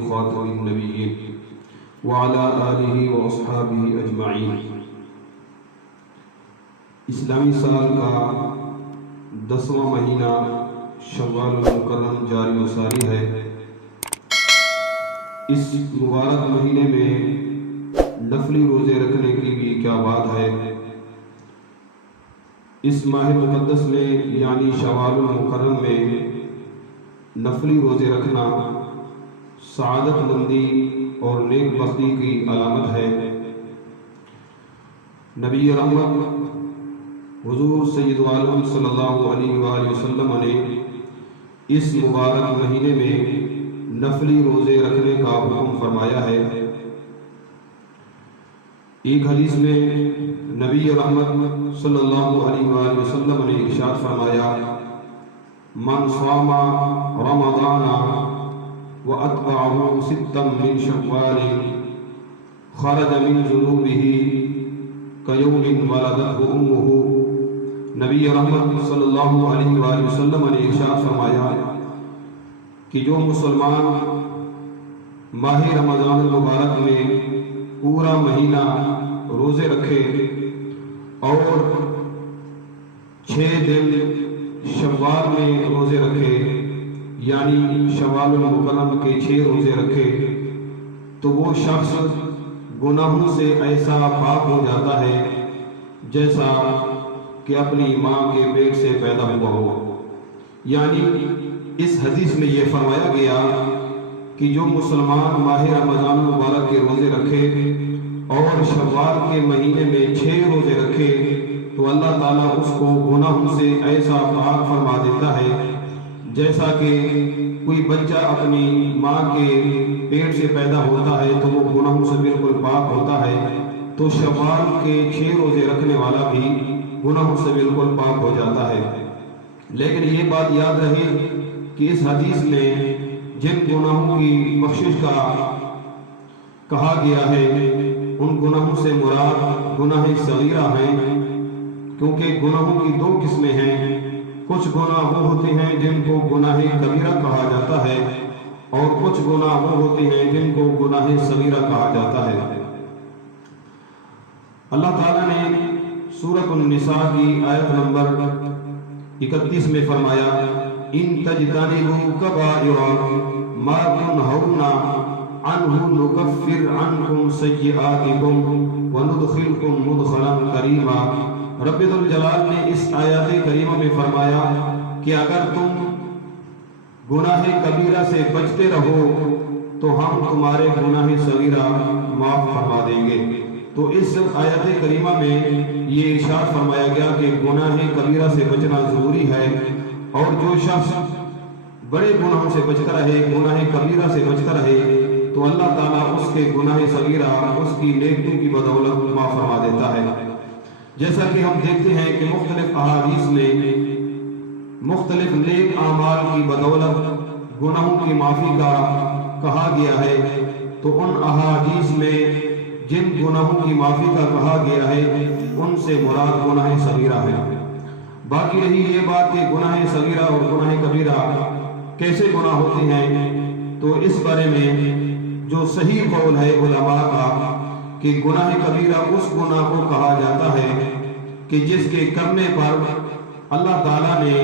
خاتم النبیین وعلی آلہ واصحابہ اجمعین۔ اسلامی سال کا 10واں مہینہ شوال المکرم جاری و ساری ہے۔ اس مبارک مہینے میں نفلی روزے رکھنے کی بھی کیا بات ہے۔ اس ماہ مقدس میں یعنی شوال المکرم میں نفلی روزے رکھنا سعادت مندی اور نیک بختی کی علامت ہے۔ نبی رحمت حضور سید عالم صلی اللہ علیہ وآلہ وسلم نے اس مبارک مہینے میں نفلی روزے رکھنے کا حکم فرمایا ہے۔ ایک حدیث میں نبی رحمت صلی اللہ علیہ وآلہ وسلم نے ارشاد فرمایا، من صام رمضان واتبعه ستا من شوال خرج من ذنوبه كيوم ولدته امه۔ نبی رحمت صلی اللہ علیہ وآلہ وسلم نے ارشاد فرمایا کہ جو مسلمان ماہ رمضان المبارک میں پورا مہینہ روزے رکھے اور 6 دن شوال میں روزے رکھے یعنی شوال المکرم کے 6 روزے رکھے تو وہ شخص گناہوں سے ایسا پاک ہو جاتا ہے جیسا کہ اپنی ماں کے پیٹ سے پیدا ہوا ہو۔ یعنی اس حدیث میں یہ فرمایا گیا کہ جو مسلمان ماہ رمضان المبارک کے روزے رکھے اور شوال کے مہینے میں 6 روزے رکھے تو اللہ تعالیٰ اس کو گناہوں سے ایسا پاک فرما دیتا ہے جیسا کہ کوئی بچہ اپنی ماں کے پیٹ سے پیدا ہوتا ہے تو وہ گناہوں سے بالکل پاک ہوتا ہے، تو شوال کے 6 روزے رکھنے والا بھی گناہوں سے بالکل پاک ہو جاتا ہے۔ لیکن یہ بات یاد رہے کہ اس حدیث میں جن گناہوں کی بخشش کا کہا گیا ہے ان گناہوں سے مراد گناہ صغیرہ ہیں، کیونکہ گناہوں کی 2 قسمیں ہیں۔ کچھ گناہ وہ ہوتے ہیں جن کو گناہ کبیرہ کہا جاتا ہے اور کچھ گناہ وہ ہوتے ہیں جن کو گناہ صغیرہ کہا جاتا ہے۔ اللہ تعالیٰ نے سورۃ النساء کی آیت نمبر 31 میں فرمایا، ان تجتنبوا کبائر ما تنہون عنہ نکفر عنکم سیئاتکم وندخلکم مدخلا کریما۔ رب ذوالجلال نے اس آیات کریمہ میں فرمایا کہ اگر تم گناہ کبیرہ سے بچتے رہو تو ہم تمہارے گناہ صغیرہ معاف فرما دیں گے۔ تو اس آیت کریمہ میں یہ ارشاد فرمایا گیا کہ گناہ کبیرہ سے بچنا ضروری ہے، اور جو شخص بڑے گناہوں سے بچتا رہے، گناہ کبیرہ سے بچتا رہے تو اللہ تعالیٰ اس کے گناہ صغیرہ اس کی نیکیوں کی بدولت معاف فرما دیتا ہے۔ جیسا کہ ہم دیکھتے ہیں کہ مختلف احادیث میں مختلف نیک اعمال کی بدولت گناہوں کی معافی کا کہا گیا ہے، تو ان احادیث میں جن گناہوں کی معافی کا کہا گیا ہے ان سے مراد گناہ صغیرہ ہے۔ باقی رہی یہ بات کہ گناہ صغیرہ اور گناہ کبیرہ کیسے گناہ ہوتے ہیں، تو اس بارے میں جو صحیح قول ہے علماء کا کہ گناہ کبیرہ اس گناہ کو کہا جاتا ہے کہ جس کے کرنے پر اللہ تعالیٰ نے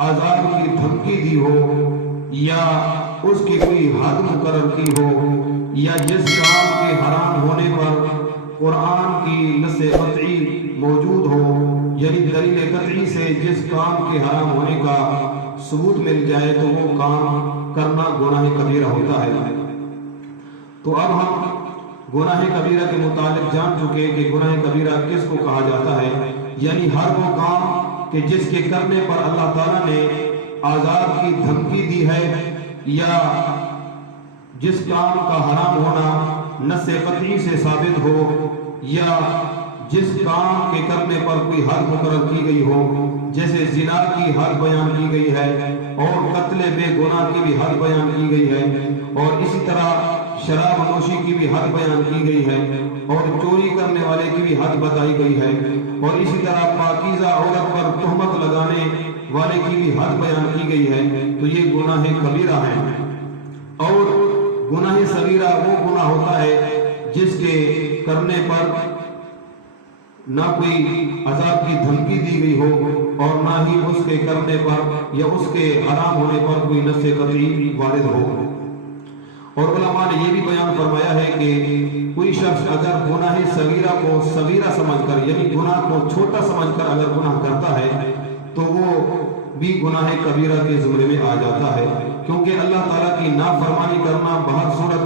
عذاب کی دھمکی دی ہو یا اس کی کوئی حد مقرر کی ہو، یا جس کام کے حرام ہونے پر قرآن کی نص قطعی موجود ہو، یعنی دلیل قطعی سے جس کام کے حرام ہونے کا ثبوت مل جائے تو وہ کام کرنا گناہ کبیرہ ہوتا ہے۔ تو اب ہم گناہ کبیرہ کے متعلق جان چکے کہ گناہ کبیرہ کس کو کہا جاتا ہے، یعنی ہر وہ کام کہ جس کے کرنے پر اللہ تعالیٰ نے عذاب کی دھمکی دی ہے، یا جس کام کا حرام ہونا نص قطعی سے ثابت ہو، یا جس کام کے کرنے پر کوئی حد مقرر کی گئی ہو، جیسے زنا کی حد بیان کی گئی ہے اور قتل بے گناہ کی بھی حد بیان کی گئی ہے، اور اسی طرح شراب نوشی کی بھی حد بیان کی گئی ہے، اور چوری کرنے والے کی بھی حد بتائی گئی ہے، اور اسی طرح پاکیزہ عورت پر تہمت لگانے والے کی بھی حد بیان کی گئی ہے، تو یہ گناہ کبیرہ ہیں۔ اور गुनाह सगीरा वो गुनाह होता है जिसके करने पर ना कोई अजाब की धमकी दी गई हो और ना ही उसके करने पर या उसके हराम होने पर कोई नस्से कतई वारिद हो। और उलमा ने ये भी बयान फरमाया है कि कोई शख्स अगर गुनाह सगीरा को सगीरा समझकर यानी गुनाह को छोटा समझकर अगर गुनाह करता है तो वो भी गुनाह कबीरा के ज़ुमरे में आ जाता है, क्योंकि अल्लाह ताला की नाफरमानी करना बहर सूरत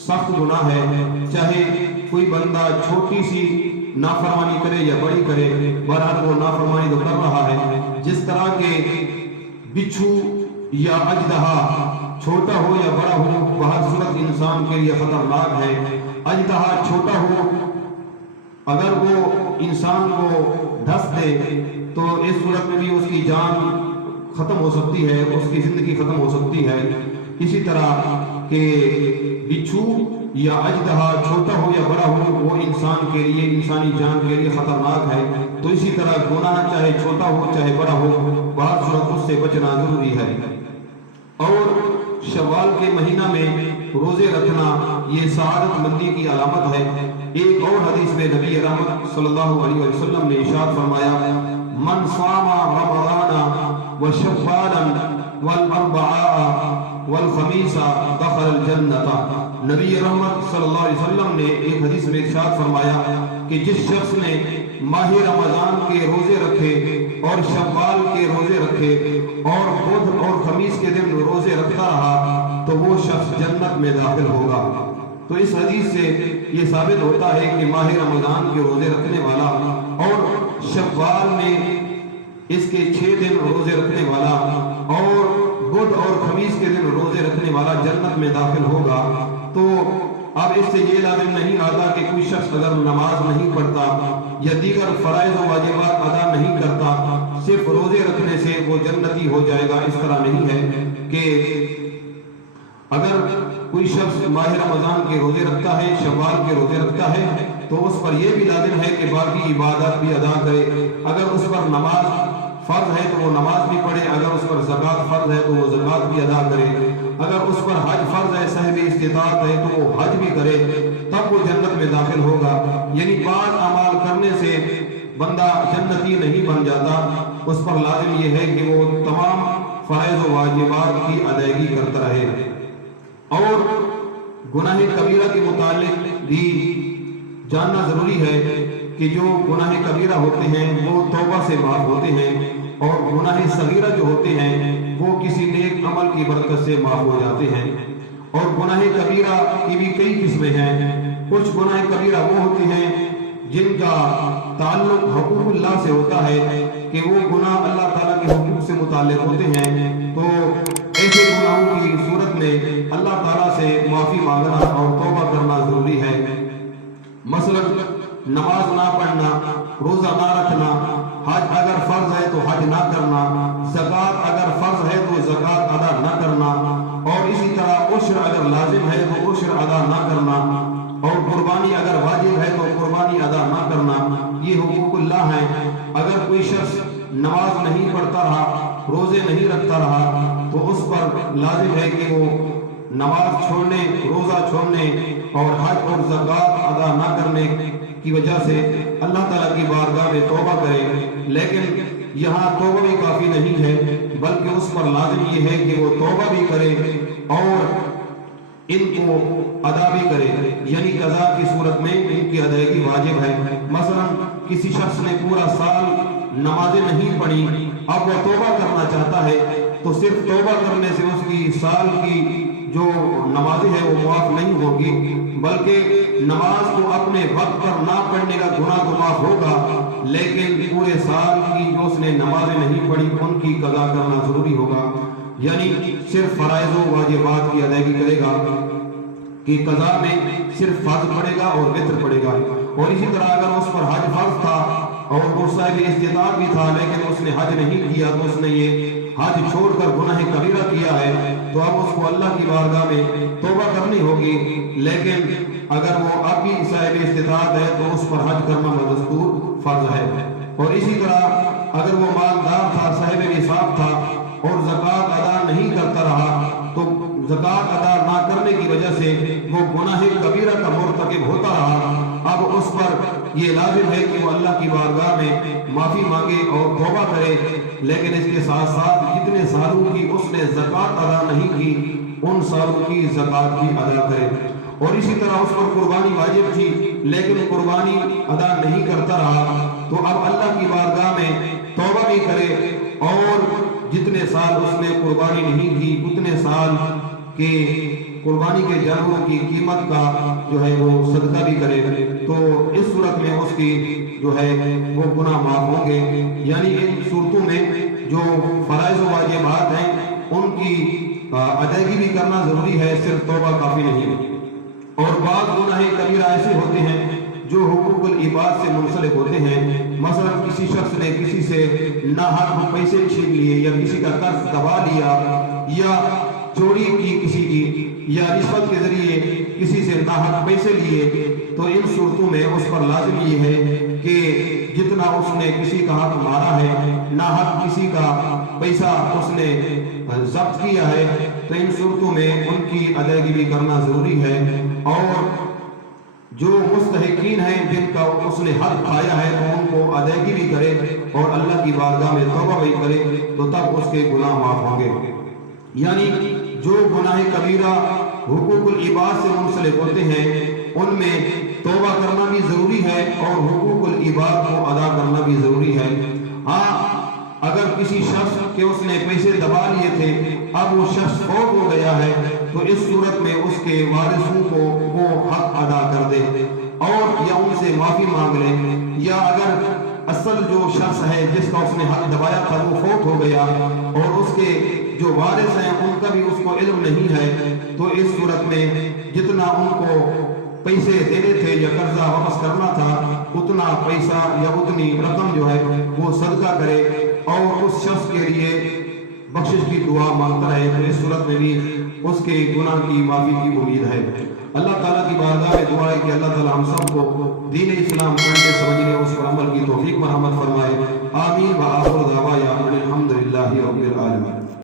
सख्त गुनाह है। चाहे कोई बंदा छोटी सी नाफरमानी करे या बड़ी करे, बहरहाल वो नाफरमानी तो कर रहा है। जिस तरह के बिच्छू या अजदहा छोटा हो या बड़ा हो बहर सूरत इंसान के लिए खतरनाक है। अजदहा छोटा हो अगर वो इंसान को धस दे तो इस सूरत में भी उसकी जान खत्म हो सकती है, उसकी जिंदगी खत्म हो सकती है। इसी तरह के बिच्छू या अजदहा छोटा हो या बड़ा हो वो इंसान के लिए, इंसानी जान के लिए खतरनाक है। तो इसी तरह गुनाह चाहे छोटा हो चाहे बड़ा हो बहर सूरत उससे बचना जरूरी है। और शव्वाल के महीना में रोजे रखना ये सआदत मंदी की अलामत है। एक और हदीस में नबी रहमत सल्लल्लाहु अलैहि वसल्लम ने इरशाद फरमाया, मन सामा रमज़ाना व शव्वालन वल अर्बआ वल खमीसा दखल जन्नता। नबी रहमत सल्लल्लाहु अलैहि वसल्लम ने एक हदीस में इरशाद फरमाया कि जिस शख्स ने माह रमज़ान के रोजे रखे और शव्वाल के रोजे रखे और बुध और खमीस के दिन रोजे रखता रहा तो वो शख्स जन्नत में दाखिल होगा। तो इस हदीस से ये साबित होता है कि माह रमज़ान के रोजे रखने वाला और शव्वाल में इसके 6 दिन रोजे रखने वाला और बुध और खमीस के दिन रोजे रखने वाला जन्नत में दाखिल होगा। तो अब इससे ये लाजिम नहीं आता कि कोई शख्स अगर नमाज नहीं पढ़ता या दीगर फराइज और वाजिबात अदा नहीं करता सिर्फ रोजे रखने से वो जन्नती हो जाएगा। इस तरह नहीं है कि अगर कोई शख्स माह रमज़ान के रोजे रखता है, शव्वाल के रोजे रखता है तो उस पर यह भी लाजिम है कि बाकी इबादत भी अदा करे। अगर उस पर नमाज फर्ज है तो वो नमाज भी पढ़े, अगर उस पर ज़कात फर्ज है तो वो ज़कात भी अदा करे, अगर उस पर हज फर्ज है, साहिब इस्तिताअत है तो वो हज भी करे, तब वो जन्नत में दाखिल होगा। यानी बाज़ अमाल करने से बंदा जन्नती नहीं बन जाता, उस पर लाजिम ये है कि वो तमाम फराइज़ व वाजिबात की अदायगी करता रहे। और गुनाह कबीरा के मुतालिक भी जानना जरूरी है कि जो गुनाह कबीरा होते हैं वो तौबा से माफ होते हैं और गुनाह सगीरा जो होते हैं वो किसी नेक अमल की बरकत से माफ हो जाते हैं। और गुनाह कबीरा की भी कई किस्में हैं। कुछ गुनाह कबीरा वो होते हैं जिनका ताल्लुक हुकूकुल्लाह से होता है कि वो गुनाह अल्लाह ताला के हुकूक से मुताल्लिक होते हैं। तो ऐसे गुनाहों की सूरत में अल्लाह ताला से माफ़ी मांगना और तौबा करना ज़रूरी है। मसलन नमाज ना पढ़ना, रोज़ा ना रखना, हज अगर फ़र्ज है तो हज ना करना, ज़कात अगर फ़र्ज है तो ज़कात अदा ना करना, और इसी तरह उश्र अगर लाजिम है तो उश्र अदा ना करना, और कुर्बानी अगर वाजिब है तो कुर्बानी अदा ना करना। ये हुकूकुल्लाह है। अगर कोई शख्स नमाज नहीं पढ़ता रहा, रोज़े नहीं रखता रहा तो उस पर लाजिम है कि वो नमाज छोड़ने, रोज़ा छोड़ने और हज और ज़कात अदा ना करने की वजह से अल्लाह ताला की बारगाह में तौबा करे। लेकिन यहाँ तौबा भी काफ़ी नहीं है, बल्कि उस पर लाजिम ये है कि वो तौबा भी करे और इनको अदा भी करे, यानी कज़ा की सूरत में इनकी अदायगी वाजिब है। मसलन किसी शख्स ने पूरा साल नमाजें नहीं पढ़ी, अब वह तौबा करना चाहता है तो सिर्फ तौबा करने से उसकी साल की जो नमाजें हैं वो माफ़ नहीं होगी, बल्कि नमाज को अपने वक्त पर ना पढ़ने का गुनाह तो माफ़ होगा, लेकिन पूरे साल की जो उसने नमाजें नहीं पढ़ी उनकी कज़ा करना ज़रूरी होगा। यानी सिर्फ फराइज़ व वाजिबात की अदायगी करेगा कि कज़ा में सिर्फ फर्ज पड़ेगा और वित्र पड़ेगा। और इसी तरह अगर उस पर हज फर्ज था और वो साहिब इस्तिताअत भी था लेकिन उसने हज नहीं किया तो उसने ये हज छोड़कर गुनाह कबीरा किया है, तो अब उसको अल्लाह की बारगाह में तौबा करनी होगी। लेकिन अगर वो अब भी साहिब इस्तिताअत है तो उस पर हज करना बदस्तूर फर्ज है। और इसी तरह अगर वो मालदार था, साहिब निसाब था और ज़कात अदा नहीं करता रहा तो ज़कात अदा ना करने की वजह से वो गुनाह कबीरा का मुर्तकिब होता रहा, अब उस पर ये लाजिम है कि वो अल्लाह की बारगाह में माफ़ी मांगे और तौबा करे, लेकिन इसके साथ साथ जितने सालों की उसने ज़कात अदा नहीं की उन सालों की ज़कात भी अदा करे। और इसी तरह उस पर कुर्बानी वाजिब थी लेकिन कुर्बानी अदा नहीं करता रहा, तो अब अल्लाह की बारगाह में तौबा भी करे और जितने साल उसने कुर्बानी नहीं की उतने साल के कुर्बानी के जानवरों की कीमत का जो है वो सदका भी करे, तो इस सूरत में उसकी जो है वो गुनाह माफ होंगे। यानी इन सूरतों में जो फराइज़ व वाजिबात हैं उनकी अदायगी भी करना ज़रूरी है, सिर्फ तौबा काफ़ी नहीं। और बाद गुनाह कबीरा ऐसे होते हैं जो हुकूकुल इबाद से मुंसलिक होते हैं। मसलन किसी शख्स ने किसी से नाहक पैसे छीन लिए या किसी का कर्ज दबा लिया या चोरी की किसी की या रिश्वत के जरिए किसी से नाहक पैसे लिए, तो इन सूरतों में उस पर लाजिम ये है कि जितना उसने किसी का हक मारा है, नाहक किसी का पैसा उसने जब्त किया है, तो इन सूरतों में उनकी अदायगी भी करना ज़रूरी है। और जो मुस्तहिकीन हैं जिनका उसने हक पाया है तो उनको अदायगी भी करे और अल्लाह की बारगाह में तौबा भी करे, तो तब उसके गुनाह माफ होंगे। यानी जो गुनाह कबीरा हुकूकुल इबाद से मुंसलिक होते हैं उनमें तौबा करना भी ज़रूरी है और हुकूकुल इबाद को अदा करना भी ज़रूरी है। हाँ, अगर किसी शख्स के उसने पैसे दबा लिए थे, अब वो शख्स फौत हो गया है, तो इस सूरत में उसके वारिसों को वो हक अदा कर दे और या उनसे माफ़ी मांग ले, या अगर असल जो शख्स है जिसका उसने हक दबाया था वो फौत हो गया और उसके जो वारिस हैं उनका भी उसको इल्म नहीं है, तो इस सूरत में जितना उनको पैसे देने थे या कर्जा वापस करना था उतना पैसा या उतनी रकम जो है वो सदका करे और उस शख्स के लिए बख्शिश की दुआ मांगता रहे, तो इस सूरत में भी उसके गुनाह की माफ़ी की उम्मीद है। अल्लाह ताला की बारगाह में दुआ है कि अल्लाह ताला हम सबको दीन इस्लाम पढ़ने समझने उस पर अमल की तौफीक मरहमत फरमाए। आमीन व आखिर दावा या अल्हम्दुलिल्लाहि रब्बिल आलमीन।